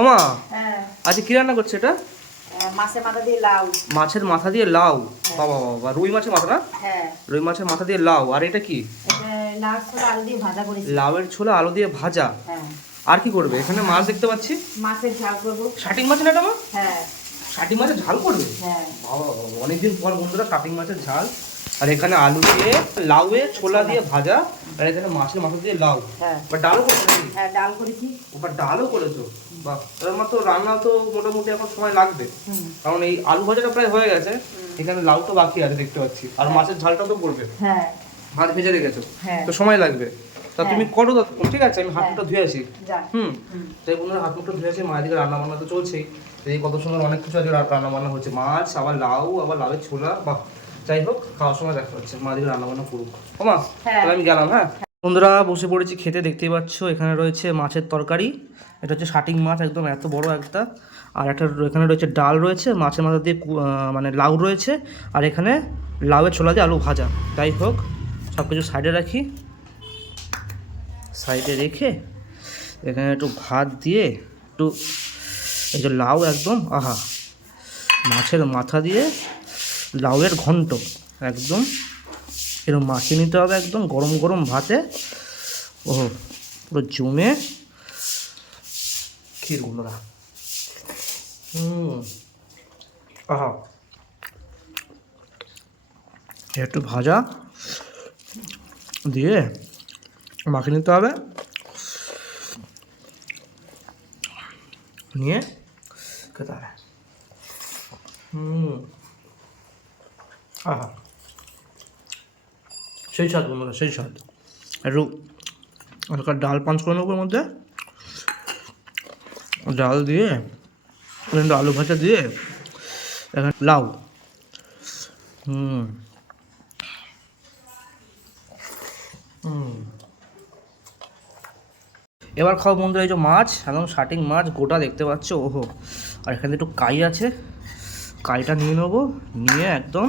ওমা হ্যাঁ আজকে কি রান্না করছে এটা? মাছের মাথা দিয়ে লাউ। মাছের মাথা দিয়ে লাউ? বাবা বাবা, রুই মাছের মাথা না? হ্যাঁ রুই মাছের মাথা দিয়ে লাউ। আর এটা কি? লাউ ছোলা আলু দিয়ে ভাজা করেছি। লাউয়ের ছোলা আলু দিয়ে ভাজা। হ্যাঁ আর কি করবে? এখানে মাছ দেখতে পাচ্ছি, মাছের ঝাল করবো। শাটিং মাছ না এটা মা? হ্যাঁ শাটিং মাছের ঝাল করবে? হ্যাঁ বাবা বাবা, অনেকদিন পর বন্ধুরা শাটিং মাছের ঝাল। আর এখানে আলু দিয়ে লাউয়ে ছোলা দিয়ে ভাজা, আর এখানে মাছের মাথা দিয়ে লাউ। হ্যাঁ বা ডালও করেছো নাকি? হ্যাঁ ডাল করেছি। ওবার ডালও করেছো? বাহ, তার মানে তো রান্না তো মোটামুটি এখন সময় লাগবে, কারণ এই আলু ভাজাটা প্রায় হয়ে গেছে, এখানে লাউ তো বাকি আছে দেখতে পাচ্ছি, আর মাছের ঝালটা তো করবে। হ্যাঁ ভাত ভেজে রেখেছো, হ্যাঁ তো সময় লাগবে। তা তুমি হ্যাঁ। করো ততক্ষণ, ঠিক আছে? আমি হাত মুখটা ধুয়ে আসি। যা। তাই বন্ধুরা হাত মুখটা ধুয়ে আসি, মায়ের দিকে রান্না বান্না তো চলছেই। এই কত সুন্দর অনেক কিছু আছে রান্না বান্না হচ্ছে, মাছ আবার লাউ আবার লাউয়ের ছোলা। বাহ, যাই হোক, খাওয়ার সময় দেখা হচ্ছে, মা দিকে রান্না বান্না করুক। ওমা তাহলে আমি গেলাম। হ্যাঁ বন্ধুরা, বসে পড়েছি খেতে, দেখতেই পাচ্ছ। এখানে রয়েছে মাছের তরকারি, এটা হচ্ছে শাটিং মাছ, একদম এত বড় একটা। আর একটা এখানে রয়েছে ডাল রয়েছে, মাছের মাথা দিয়ে মানে লাউ রয়েছে, আর এখানে লাউয়ের ছোলা দিয়ে আলু ভাজা। যাই হোক, সব কিছু সাইডে রাখি, সাইডে রেখে এখানে একটু ভাত দিয়ে একটু এই যে লাউ একদম, আহা, মাছের মাথা দিয়ে লাউয়ের ঘন্ট একদম এরকম মাখিয়ে নিতে হবে, একদম গরম গরম ভাতে। ওহো, পুরো জমে ক্ষীর বন্ধুরা। আহা, একটু ভাজা দিয়ে মাখিয়ে নিতে হবে, নিয়ে খেতে হবে। আহা, সেই স্বাদ বন্ধুরা, সেই স্বাদ। একটু হালকা ডাল পাঞ্চ করে নেবো, মধ্যে ডাল দিয়ে একটু আলু ভাজা দিয়ে এখানে লাউ। এবার খাও বন্ধুরা, এই যে মাছ, একদম শাটিং মাছ গোটা দেখতে পাচ্ছ। ওহো, আর এখানে একটু কাই আছে, কাইটা নিয়ে নেবো, নিয়ে একদম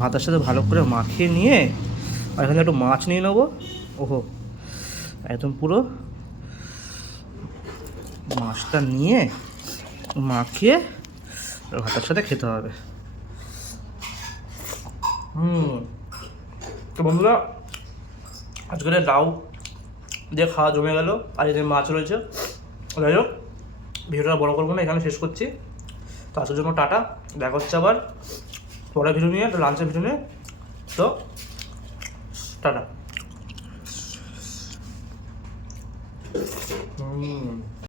ভাতের সাথে ভালো করে মাখিয়ে নিয়ে, আর এখানে একটু মাছ নিয়ে নেবো। ওহো, একদম পুরো মাছটা নিয়ে মাখিয়ে ভাতের সাথে খেতে হবে। তো বন্ধুরা, আজকের লাউ দিয়ে খাওয়া জমে গেল, আর এখানে মাছ রয়েছে। যাই হোক, ভিডিওটা বড় করবো না, এখানে শেষ করছি। তো আসার জন্য টাটা, দেখা হচ্ছে আবার পরের ভিডিও নিয়ে, একটা লাঞ্চের ভিডিও নিয়ে। তো টাটা।